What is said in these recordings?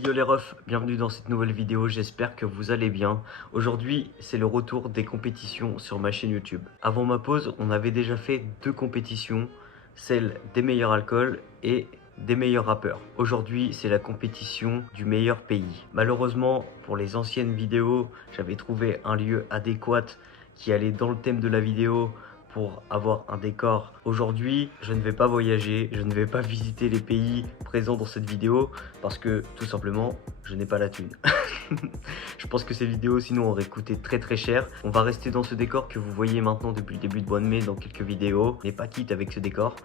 Hey yo les refs, bienvenue dans cette nouvelle vidéo, j'espère que vous allez bien. Aujourd'hui, c'est le retour des compétitions sur ma chaîne YouTube. Avant ma pause, on avait déjà fait deux compétitions, celle des meilleurs alcools et des meilleurs rappeurs. Aujourd'hui, c'est la compétition du meilleur pays. Malheureusement, pour les anciennes vidéos, j'avais trouvé un lieu adéquat qui allait dans le thème de la vidéo pour avoir un décor. Aujourd'hui, je ne vais pas voyager, je ne vais pas visiter les pays présents dans cette vidéo parce que tout simplement, je n'ai pas la thune. Je pense que ces vidéos sinon auraient coûté très cher. On va rester dans ce décor que vous voyez maintenant depuis le début de mois de mai dans quelques vidéos. On n'est pas quitte avec ce décor.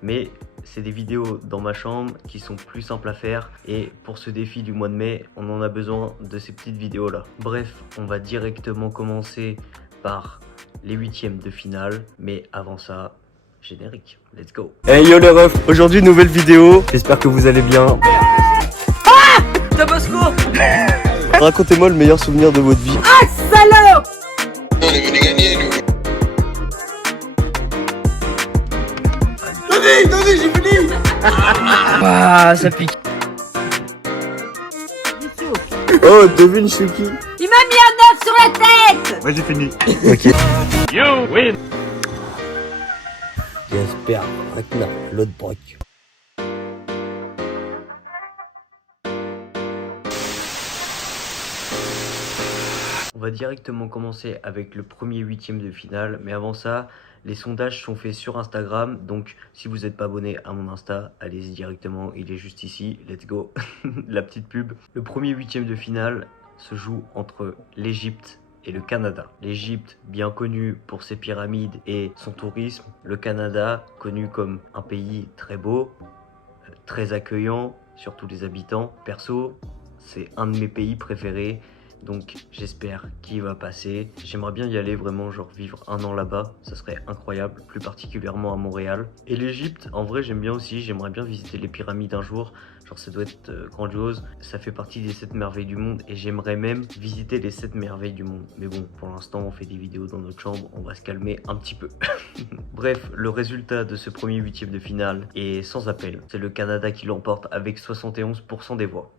Mais c'est des vidéos dans ma chambre qui sont plus simples à faire et pour ce défi du mois de mai, on en a besoin de ces petites vidéos là. Bref, on va directement commencer par les huitièmes de finale, mais avant ça, générique, let's go. Hey yo les refs, aujourd'hui nouvelle vidéo, j'espère que vous allez bien. Ah Tabasco. Racontez-moi le meilleur souvenir de votre vie. Ah salaud. On est venu gagner, nous. Tenez, j'ai fini. Ah, ça pique. Oh, devine je suis qui? Il m'a mis un œuf sur la tête. Ouais, j'ai fini. Ok. You win! J'espère, Ragnar, l'autre broc. On va directement commencer avec le premier huitième de finale, mais avant ça, les sondages sont faits sur Instagram, donc si vous n'êtes pas abonné à mon Insta, allez-y directement, il est juste ici, let's go, la petite pub. Le premier huitième de finale se joue entre l'Égypte et le Canada. L'Égypte, bien connue pour ses pyramides et son tourisme, le Canada, connu comme un pays très beau, très accueillant, surtout les habitants. Perso, c'est un de mes pays préférés. Donc j'espère qu'il va passer. J'aimerais bien y aller vraiment, genre vivre un an là-bas, ça serait incroyable, plus particulièrement à Montréal. Et l'Égypte, en vrai j'aime bien aussi, j'aimerais bien visiter les pyramides un jour, genre ça doit être grandiose. Ça fait partie des 7 merveilles du monde et j'aimerais même visiter les 7 merveilles du monde. Mais bon, pour l'instant on fait des vidéos dans notre chambre, on va se calmer un petit peu. Bref, le résultat de ce premier huitième de finale est sans appel. C'est le Canada qui l'emporte avec 71% des voix.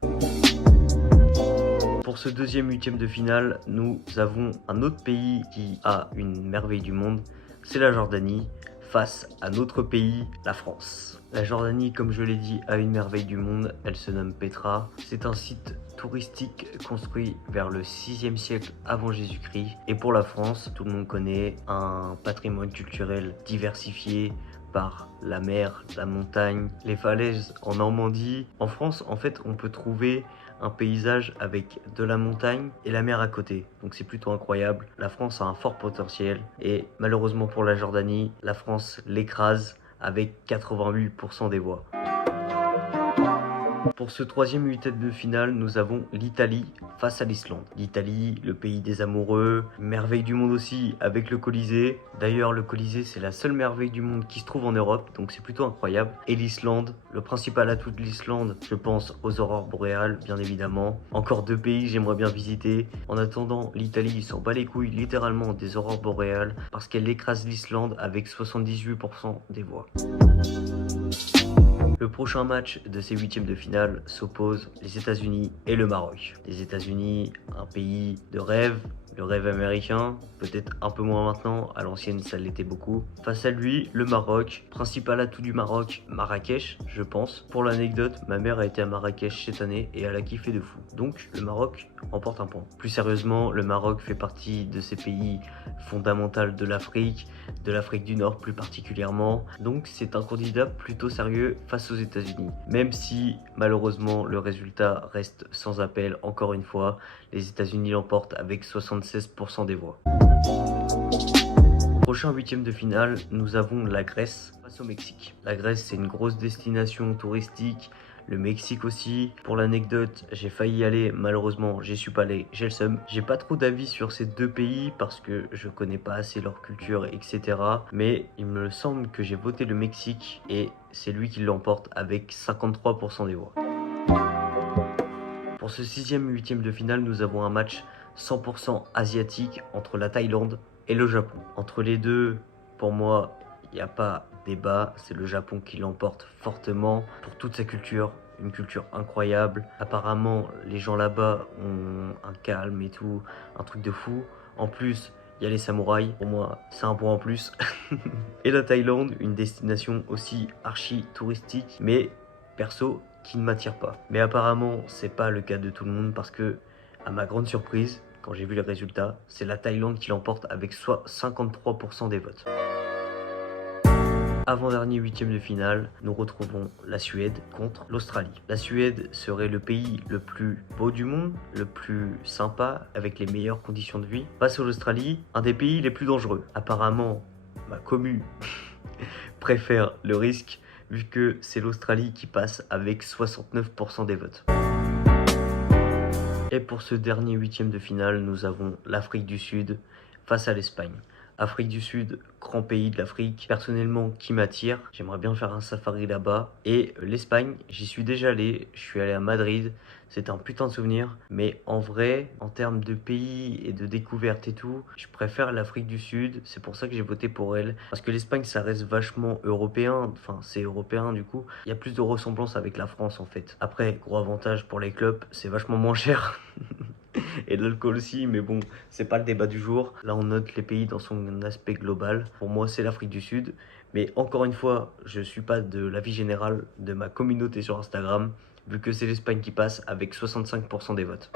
Pour ce deuxième huitième de finale, nous avons un autre pays qui a une merveille du monde, c'est la Jordanie, face à notre pays, la France. La Jordanie, comme je l'ai dit, a une merveille du monde, elle se nomme Petra. C'est un site touristique construit vers le 6e siècle avant Jésus-Christ. Et pour la France, tout le monde connaît un patrimoine culturel diversifié par la mer, la montagne, les falaises en Normandie. En France, en fait, on peut trouver un paysage avec de la montagne et la mer à côté. Donc c'est plutôt incroyable. La France a un fort potentiel et malheureusement pour la Jordanie, la France l'écrase avec 88% des voix. Pour ce troisième huitième de finale, nous avons l'Italie face à l'Islande. L'Italie, le pays des amoureux, merveille du monde aussi avec le Colisée. D'ailleurs, le Colisée, c'est la seule merveille du monde qui se trouve en Europe, donc c'est plutôt incroyable. Et l'Islande, le principal atout de l'Islande, je pense aux aurores boréales, bien évidemment. Encore deux pays que j'aimerais bien visiter. En attendant, l'Italie, il s'en bat les couilles littéralement des aurores boréales parce qu'elle écrase l'Islande avec 78% des voix. Le prochain match de ces huitièmes de finale s'oppose les États-Unis et le Maroc. Les États-Unis, un pays de rêve, le rêve américain, peut-être un peu moins maintenant, à l'ancienne ça l'était beaucoup. Face à lui, le Maroc, principal atout du Maroc, Marrakech, je pense. Pour l'anecdote, ma mère a été à Marrakech cette année et elle a kiffé de fou. Donc le Maroc remporte un point. Plus sérieusement, le Maroc fait partie de ces pays fondamentaux de l'Afrique du Nord plus particulièrement. Donc c'est un candidat plutôt sérieux face aux États-Unis. Même si malheureusement le résultat reste sans appel encore une fois, les États-Unis l'emportent avec 76% des voix. Prochain huitième de finale, nous avons la Grèce face au Mexique. La Grèce, c'est une grosse destination touristique. Le Mexique aussi. Pour l'anecdote, j'ai failli y aller, malheureusement j'y suis pas allé, j'ai le seum. J'ai pas trop d'avis sur ces deux pays parce que je connais pas assez leur culture, etc. Mais il me semble que j'ai voté le Mexique et c'est lui qui l'emporte avec 53% des voix. Pour ce sixième huitième de finale, nous avons un match 100% asiatique entre la Thaïlande et le Japon. Entre les deux, pour moi, il n'y a pas débat, c'est le Japon qui l'emporte fortement pour toute sa culture, une culture incroyable. Apparemment, les gens là-bas ont un calme et tout, un truc de fou. En plus, il y a les samouraïs, pour moi c'est un point en plus. Et la Thaïlande, une destination aussi archi touristique, mais perso qui ne m'attire pas. Mais apparemment c'est pas le cas de tout le monde parce que, à ma grande surprise, quand j'ai vu les résultats, c'est la Thaïlande qui l'emporte avec soit 53% des votes. Avant-dernier huitième de finale, nous retrouvons la Suède contre l'Australie. La Suède serait le pays le plus beau du monde, le plus sympa, avec les meilleures conditions de vie. Face à l'Australie, un des pays les plus dangereux. Apparemment, ma commu préfère le risque, vu que c'est l'Australie qui passe avec 69% des votes. Et pour ce dernier huitième de finale, nous avons l'Afrique du Sud face à l'Espagne. Afrique du Sud, grand pays de l'Afrique, personnellement qui m'attire. J'aimerais bien faire un safari là-bas. Et l'Espagne, j'y suis déjà allé. Je suis allé à Madrid. C'était un putain de souvenir. Mais en vrai, en termes de pays et de découverte et tout, je préfère l'Afrique du Sud. C'est pour ça que j'ai voté pour elle. Parce que l'Espagne, ça reste vachement européen. Enfin, c'est européen du coup. Il y a plus de ressemblance avec la France en fait. Après, gros avantage pour les clubs, c'est vachement moins cher. Et l'alcool aussi, mais bon, c'est pas le débat du jour. Là, on note les pays dans son aspect global. Pour moi, c'est l'Afrique du Sud. Mais encore une fois, je suis pas de l'avis général de ma communauté sur Instagram, vu que c'est l'Espagne qui passe avec 65% des votes.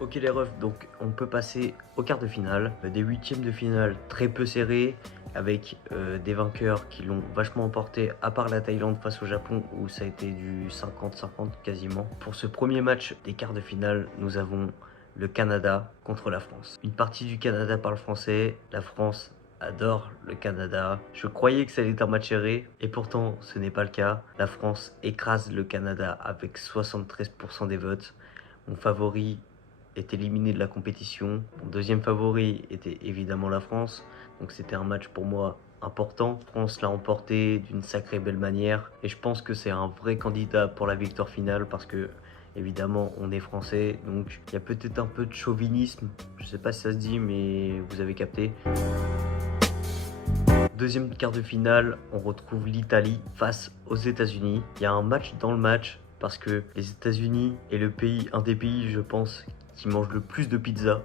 Ok les refs, donc on peut passer au quart de finale. Des huitièmes de finale très peu serrés, avec des vainqueurs qui l'ont vachement emporté, à part la Thaïlande face au Japon où ça a été du 50-50 quasiment. Pour ce premier match des quarts de finale, nous avons le Canada contre la France. Une partie du Canada parle français, la France adore le Canada. Je croyais que ça allait être un match serré et pourtant ce n'est pas le cas. La France écrase le Canada avec 73% des votes. Mon favori est éliminé de la compétition. Mon deuxième favori était évidemment la France. Donc c'était un match pour moi important. La France l'a emporté d'une sacrée belle manière. Et je pense que c'est un vrai candidat pour la victoire finale parce que, évidemment, on est français. Donc il y a peut-être un peu de chauvinisme. Je sais pas si ça se dit, mais vous avez capté. Deuxième quart de finale, on retrouve l'Italie face aux États-Unis. Il y a un match dans le match parce que les États-Unis est le pays, un des pays, je pense, qui mange le plus de pizza.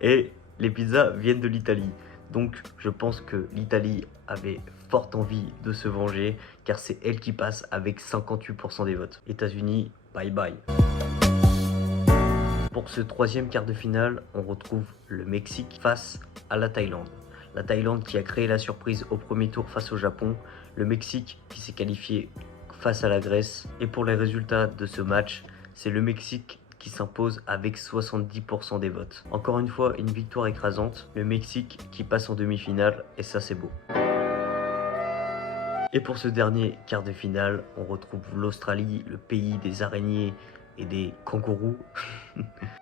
Et les pizzas viennent de l'Italie. Donc je pense que l'Italie avait forte envie de se venger car c'est elle qui passe avec 58% des votes. États-Unis, bye bye. Pour ce troisième quart de finale, on retrouve le Mexique face à la Thaïlande. La Thaïlande qui a créé la surprise au premier tour face au Japon. Le Mexique qui s'est qualifié face à la Grèce. Et pour les résultats de ce match, c'est le Mexique qui s'impose avec 70% des votes. Encore une fois, une victoire écrasante. Le Mexique qui passe en demi-finale et ça c'est beau. Et pour ce dernier quart de finale, on retrouve l'Australie, le pays des araignées et des kangourous,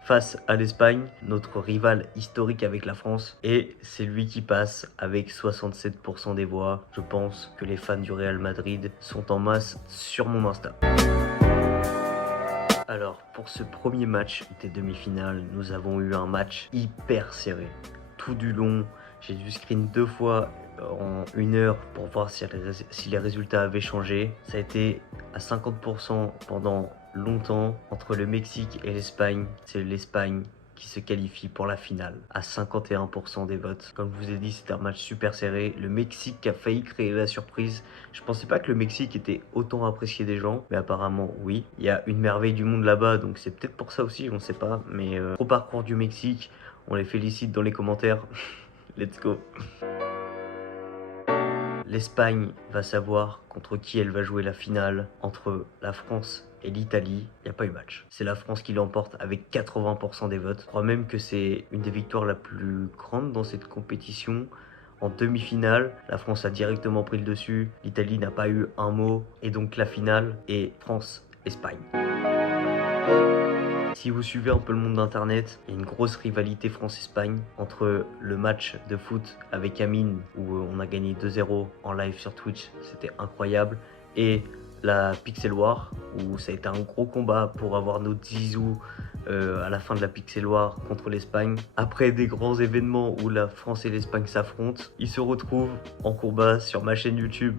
face à l'Espagne, notre rival historique avec la France. Et c'est lui qui passe avec 67% des voix. Je pense que les fans du Real Madrid sont en masse sur mon Insta. Alors, pour ce premier match des demi-finales, nous avons eu un match hyper serré. Tout du long, j'ai dû screen 2 fois en 1 heure pour voir si les résultats avaient changé. Ça a été à 50% pendant longtemps entre le Mexique et l'Espagne. C'est l'Espagne qui se qualifie pour la finale à 51% des votes. Comme je vous ai dit, c'était un match super serré. Le Mexique a failli créer la surprise. Je pensais pas que le Mexique était autant apprécié des gens, mais apparemment oui. Il y a une merveille du monde là-bas, donc c'est peut-être pour ça aussi, on sait pas. Mais au parcours du Mexique, on les félicite dans les commentaires. Let's go. L'Espagne va savoir contre qui elle va jouer la finale entre la France et l'Italie. Il n'y a pas eu match. C'est la France qui l'emporte avec 80% des votes. Je crois même que c'est une des victoires la plus grande dans cette compétition. En demi-finale, la France a directement pris le dessus. L'Italie n'a pas eu un mot. Et donc la finale est France-Espagne. Si vous suivez un peu le monde d'internet, il y a une grosse rivalité France-Espagne entre le match de foot avec Amine où on a gagné 2-0 en live sur Twitch, c'était incroyable, et la Pixel War où ça a été un gros combat pour avoir notre Zizou à la fin de la Pixel War contre l'Espagne. Après des grands événements où la France et l'Espagne s'affrontent, ils se retrouvent en combat sur ma chaîne YouTube.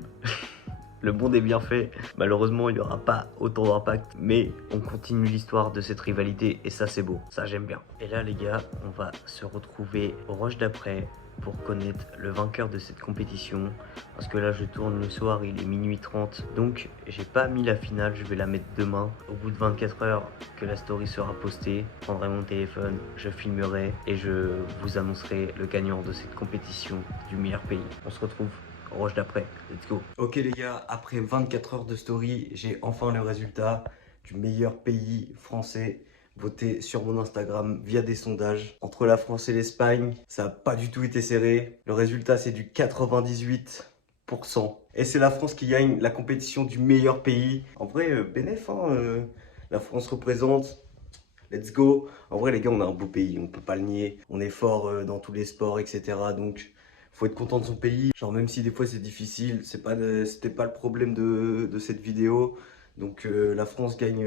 le monde est bien fait. Malheureusement, il n'y aura pas autant d'impact, mais on continue l'histoire de cette rivalité et ça c'est beau, ça j'aime bien. Et là les gars, on va se retrouver au rush d'après pour connaître le vainqueur de cette compétition. Parce que là je tourne le soir, il est minuit 30. Donc j'ai pas mis la finale, je vais la mettre demain. Au bout de 24 heures que la story sera postée, je prendrai mon téléphone, je filmerai et je vous annoncerai le gagnant de cette compétition du meilleur pays. On se retrouve au rush d'après, let's go. Ok les gars, après 24 heures de story, j'ai enfin le résultat du meilleur pays français voté sur mon Instagram via des sondages. Entre la France et l'Espagne, ça n'a pas du tout été serré. Le résultat, c'est du 98%. Et c'est la France qui gagne la compétition du meilleur pays. En vrai, bénéf, hein, la France représente. Let's go. En vrai, les gars, on a un beau pays, on peut pas le nier. On est fort dans tous les sports, etc. Donc, faut être content de son pays. Genre, même si des fois c'est difficile, c'était pas le problème de cette vidéo. Donc la France gagne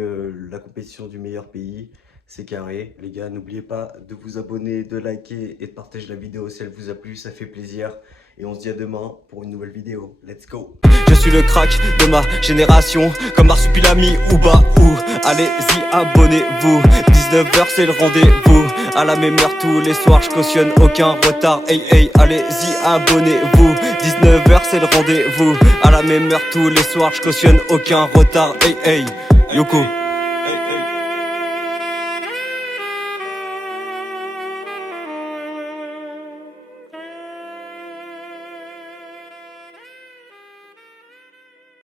la compétition du meilleur pays, c'est carré. Les gars, n'oubliez pas de vous abonner, de liker et de partager la vidéo si elle vous a plu, ça fait plaisir. Et on se dit à demain pour une nouvelle vidéo. Let's go. Je suis le crack de ma génération, comme Marsupilami ou Baou. Allez-y, abonnez-vous, 19h c'est le rendez-vous. À la même heure tous les soirs, je cautionne aucun retard. Hey hey, allez-y, abonnez-vous, 19h c'est le rendez-vous. À la même heure tous les soirs, je cautionne aucun retard. Hey hey, Yoko.